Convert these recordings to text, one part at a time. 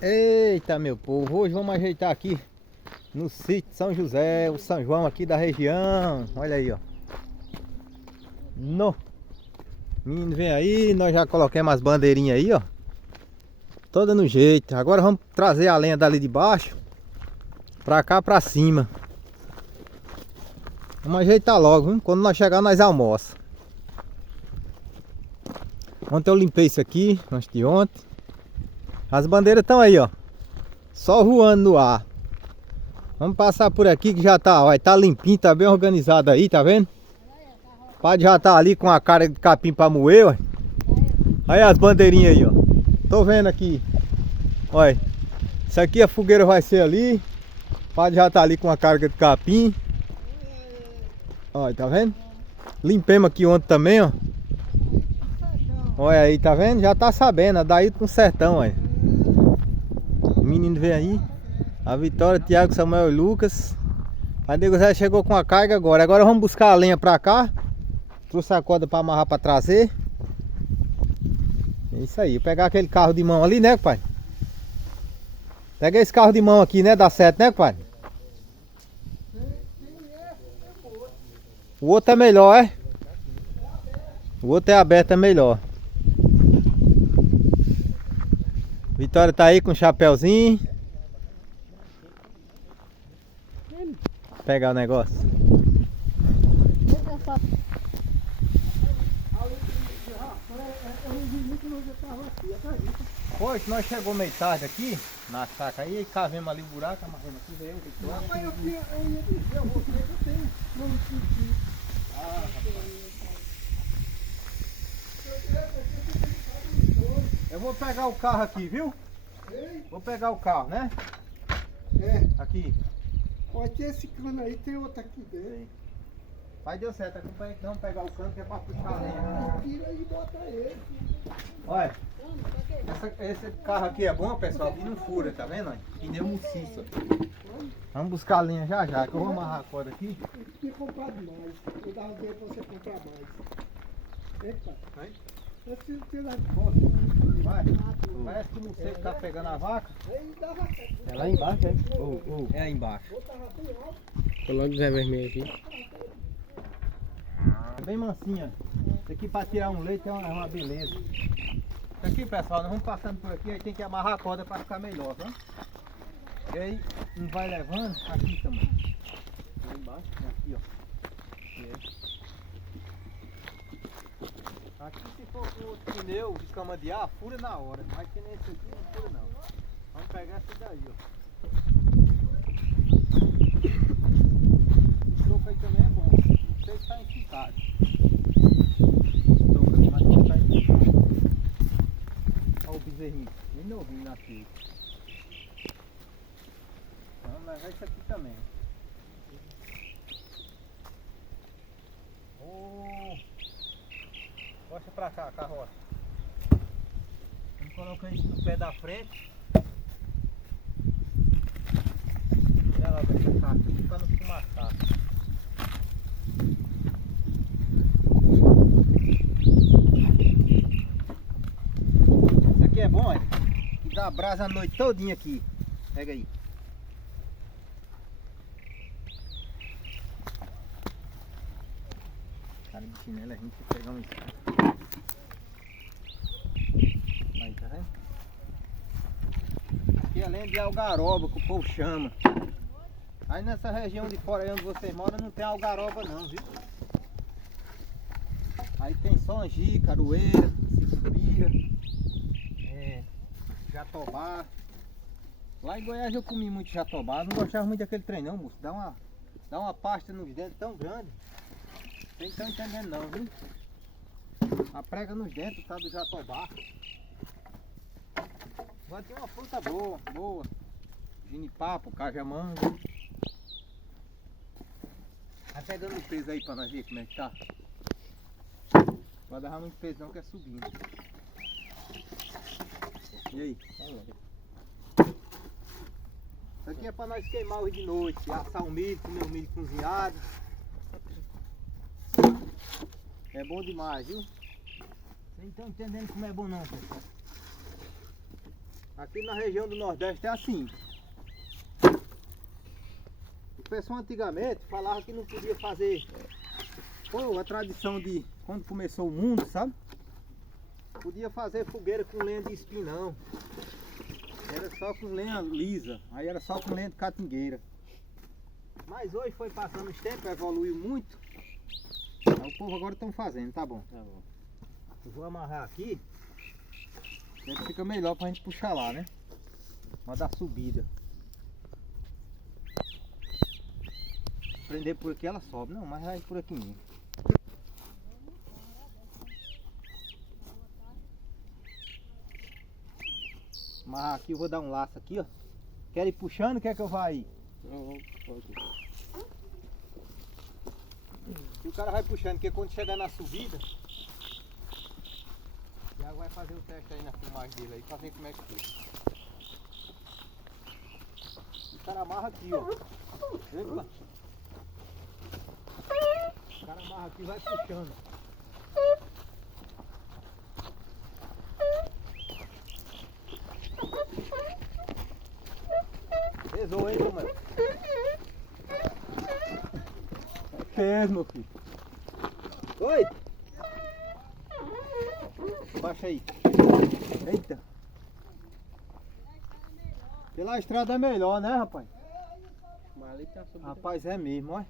Eita, meu povo, hoje vamos ajeitar aqui no sítio São José, o São João aqui da região. Olha aí, ó. No menino vem aí, nós já colocamos as bandeirinhas aí, ó. Toda no jeito. Agora vamos trazer a lenha dali de baixo pra cá, pra cima. Vamos ajeitar logo, viu? Quando nós chegar, nós almoça. Ontem eu limpei isso aqui, antes de ontem. As bandeiras estão aí, ó. Só voando no ar. Vamos passar por aqui que já tá, vai tá limpinho, tá bem organizado aí, tá vendo? O padre já tá ali com a cara de capim pra moer, ó. Aí as bandeirinhas aí, ó. Tô vendo aqui. Olha. Isso aqui a fogueira vai ser ali. O padre já tá ali com a carga de capim. Olha, tá vendo? Limpemos aqui ontem também, ó. Olha aí, tá vendo? Já tá sabendo, daí com sertão, olha. O menino vem aí. A Vitória, Thiago, Samuel e Lucas. A Nego Zé chegou com a carga agora. Agora vamos buscar a lenha pra cá. Trouxe a corda pra amarrar pra trazer. É isso aí. Vou pegar aquele carro de mão ali, né, pai? Pega esse carro de mão aqui, né? Dá certo, né, pai? O outro é melhor, é? O outro é aberto, é melhor. Vitória tá aí com o chapéuzinho. Pegar o negócio. Pois, nós chegou meio tarde aqui, na saca aí cavemos ali o buraco, amarramos aqui, veio o Rapaz, eu ia dizer a você que eu tenho nome de Eu vou pegar o carro aqui, viu? Vou pegar o carro, né? É, Aqui. pode ter esse cano aí, tem outro aqui dentro. Vai, deu certo, acompanha que vamos pegar o cano que é pra puxar a lenha. Tira e bota ele. Olha, esse carro aqui é bom, pessoal, que não fura, tá vendo? Olha? Pneu maciço. Vamos buscar a linha já já, que eu vou amarrar a corda aqui. Eu tinha comprado mais. Eu dava dinheiro pra você comprar mais. Eita. Vai. Eu preciso tirar de volta. Vai. Parece que o morcego tá pegando a vaca. Aí dava certo. É lá embaixo, é? É aí embaixo. Botava bem alto. Coloca o Zé Vermelho aqui. Bem mansinha. Isso aqui pra tirar um leite é uma beleza. Isso aqui, pessoal, nós vamos passando por aqui, aí tem que amarrar a corda pra ficar melhor, tá? E aí, não vai levando, aqui também. Lá embaixo, aqui, ó. Aqui se for com o pneu de cama de ar, fura na hora. Mas que nesse aqui não fura não. Vamos pegar esse daí, ó. Esse troco aí também é bom. Não sei se tá esticado. Esse troco ali, mas não tá esticado. Olha o bezerrinho, bem novinho nascido. Vamos levar isso aqui também. Puxa pra cá a carroça. Vamos colocar isso no pé da frente. Tira logo essa caixa aqui pra não fumaçar. Isso aqui é bom, olha. Que dá brasa a noite todinha aqui. Pega aí. Cara de chinelo, a gente pegar um. Aí, tá vendo? Aqui além de algaroba que o povo chama. Aí nessa região de fora aí onde vocês moram não tem algaroba não, viu? Aí tem só angi, caroeira, sucupira, jatobá. Lá em Goiás eu comi muito jatobá, não gostava muito daquele trem não, moço. Dá uma pasta nos dentes tão grande. Vocês não estão entendendo não, viu? A prega nos dentes, tá, do jatobá. Agora tem uma fruta boa, boa. Ginipapo, cajamanga. Vai pegando o peso aí pra nós ver como é que tá. Não vai dar muito peso não, que é subindo. E aí? Isso aqui é pra nós queimar hoje de noite, assar o milho, comer o milho cozinhado. É bom demais, viu? Vocês não estão entendendo como é bom não, pessoal. Aqui na região do Nordeste é assim. O pessoal antigamente falava que não podia fazer. Pô, a tradição de quando começou o mundo, sabe? Podia fazer fogueira com lenha de espinho não. Era só com lenha lisa. Aí era só com lenha de catingueira. Mas hoje foi passando os tempos, evoluiu muito. Aí o povo agora estão fazendo, tá bom. Tá bom. Eu vou amarrar aqui. Que fica melhor pra gente puxar lá, né? Uma da subida. Prender por aqui ela sobe. Não, mas vai por aqui mesmo. Amarrar aqui, eu vou dar um laço aqui, ó. Quer ir puxando? Quer que eu vá aí? Não, pode. E o cara vai puxando, porque quando chegar na subida, já vai fazer o teste aí na filmagem dele aí pra ver como é que fica. O cara amarra aqui, ó. Epa. O cara amarra aqui e vai puxando. Pesou, hein, mano? Fez, meu filho. Oi! Baixa aí. Eita! Pela estrada é melhor, né, rapaz? Mas ali tem a subida. Rapaz, é mesmo, ó.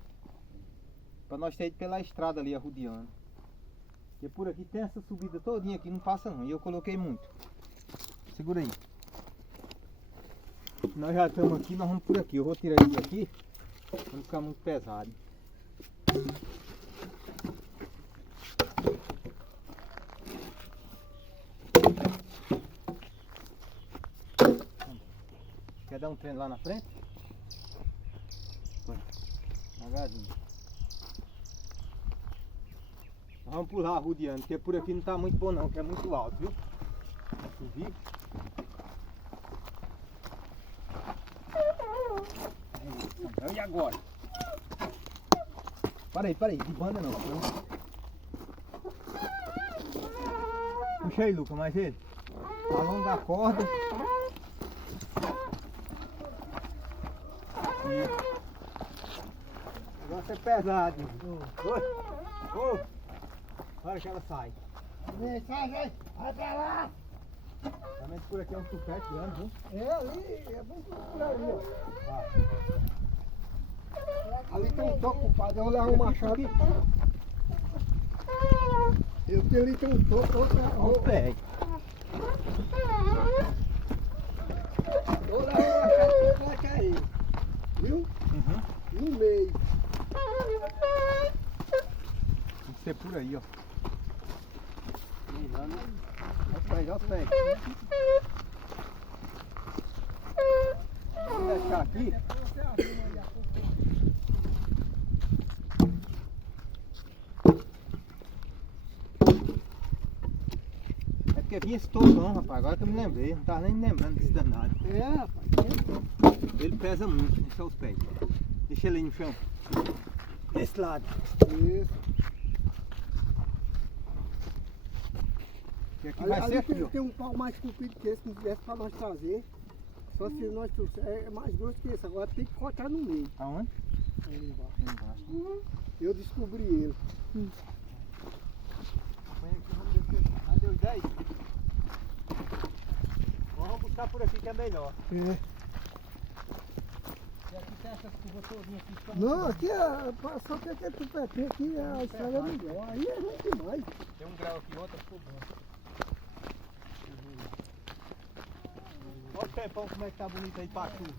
Pra nós ter ido pela estrada ali, arrodeando. Porque por aqui tem essa subida todinha aqui, não passa não. E eu coloquei muito. Segura aí. Nós já estamos aqui, nós vamos por aqui. Eu vou tirar isso aqui, pra não ficar muito pesado. Quer dar um treino lá na frente? Vai. Devagarinho. Nós vamos pular rodeando, porque por aqui não está muito bom não, que é muito alto, viu? Subir. E agora? Para aí, de banda não. Puxa aí, Luca, mais ele. Alonga a corda. O negócio é pesado. Ô! Olha que ela sai. Vem, sai, vai pra lá. Realmente por aqui é um tupete grande, viu? É ali, é bom por ali, ó. Ah. Ali tem um toco, compadre, eu vou levar um machado. Eu tenho ali tem um toco, outro Olha o pé. eu vou levar um machado pra cá aí. Viu? Uhum. No meio. Tem que ser por aí, ó. Olha os pés. Vamos deixar aqui. É porque vinha esse tocão, rapaz. Agora que eu me lembrei. Não tava nem me lembrando desse danado. É, rapaz. Ele pesa muito, deixa os pés. Deixa ele aí no chão. Desse lado. Isso. E aqui Ali, vai ser ali aqui, ó. tem um pau mais comprido que esse, não desse pra nós trazer. Só se nós trouxer, é mais grosso que esse. Agora tem que cortar no meio. Aonde? Ali embaixo. Embaixo. Eu descobri ele. Põe aqui, vamos descer. Cadê os 10? Vamos buscar por aqui que é melhor. É. E aqui tem essas curvas todinhas aqui. fica Não, muito aqui é só que aquele tupetinho aqui, a estrada é melhor. Aí é ruim demais. bom. Tem um grau aqui, outro ficou bom. Olha o tempão como é que tá bonito aí pra chuva.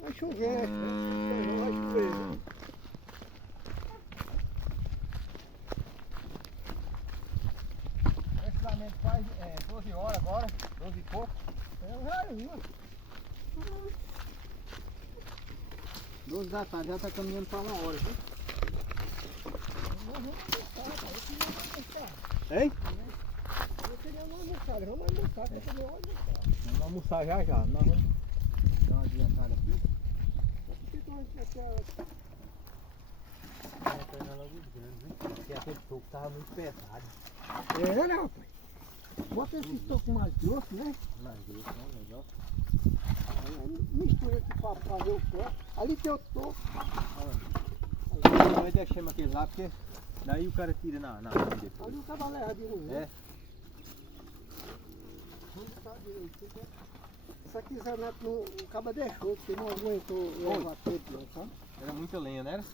Vai chover. Vai chover. Precisamente faz 12 horas agora, 12 e pouco. É o raio, 12 da tarde, já tá caminhando pra 1 hora, viu? Hein? Eu queria não almoçar, vamos almoçar, eu queria almoçar. Vamos almoçar já. Nós vamos dar uma adiantada aqui. Que Porque aquele toco tava muito pesado. é, né, rapaz? Bota esse toco mais grosso, né? Mais grosso, não, legal. Aí mistura aqui pra fazer o pé. Ali tem outro toco. Nós deixamos aquele lá, porque daí o cara tira na mão depois. Ali o cara leva de ruim. É. Não tá direito. Se quiser, né, o cara deixou, porque não aguentou levar tempo, não, sabe? Era muita lenha, né?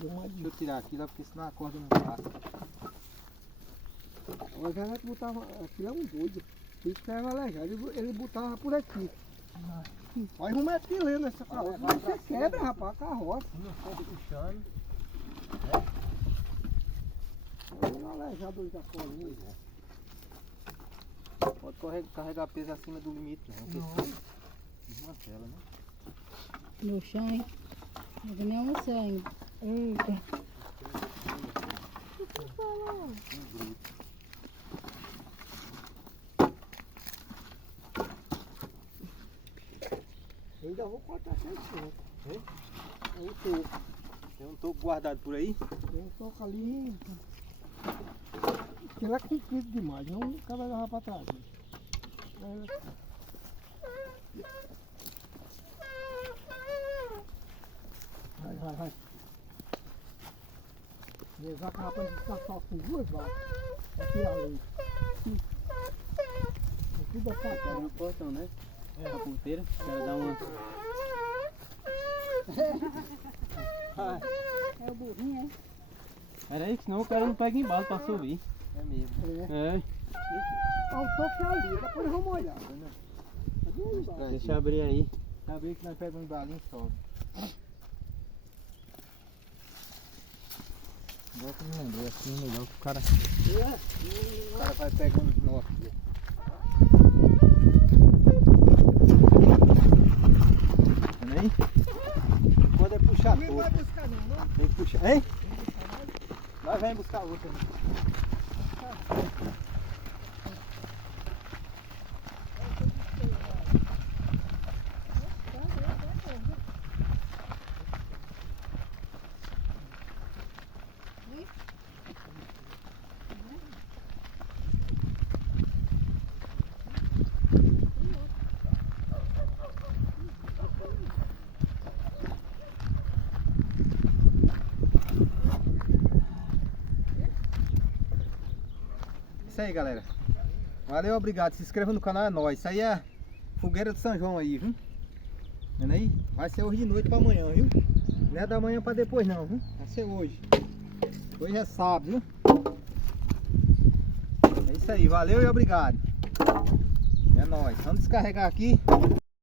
Deu uma Deixa eu tirar aqui lá, porque senão a corda não passa. O Janete botava, aquilo é um doido. Por isso que era aleijado, ele botava por aqui. Faz 1 metro de lenha nessa carroça. vai, Você quebra, rapaz, a carroça. Se não for puxando. Um aleijado hoje da colinha. Pode carregar peso acima do limite, não. Porque desmantela, né? No chão, hein? Não vou nem almoçar ainda. Eita. Eu ainda vou cortar sem toco. Hein? É um toco. Tem um toco guardado por aí. Tem um toco ali. Aquilo é comprido demais, não o cara vai levar pra trás. Vai. Levar que rapaz ficar só com 2 vacas. Aqui a lei. Tudo é Abre cacau. o portão, né? A ponteira. O cara dá uma. É o burrinho, é? Era isso, senão o cara não pega embalo pra subir. É mesmo. É. É. Ah, o toque é ali, depois vamos olhar. Cadê ele embaixo? Deixa eu abrir aí. Sabia que nós pegamos um embalinho e sobe. Agora que eu me lembrei, assim é melhor que o cara vai pegando os nó aqui. Tá aí? Quando é puxar Ninguém vai tudo. buscar não. Tem que puxar. Hein? Nós vamos buscar outra. Né? Isso aí, galera. Valeu, obrigado. Se inscreva no canal, é nóis. Isso aí é fogueira do São João aí, viu? Vendo aí? Vai ser hoje de noite pra amanhã, viu? Não é da manhã pra depois não, viu? Vai ser hoje. Hoje é sábado, viu? É isso aí, valeu e obrigado. É nóis. Vamos descarregar aqui.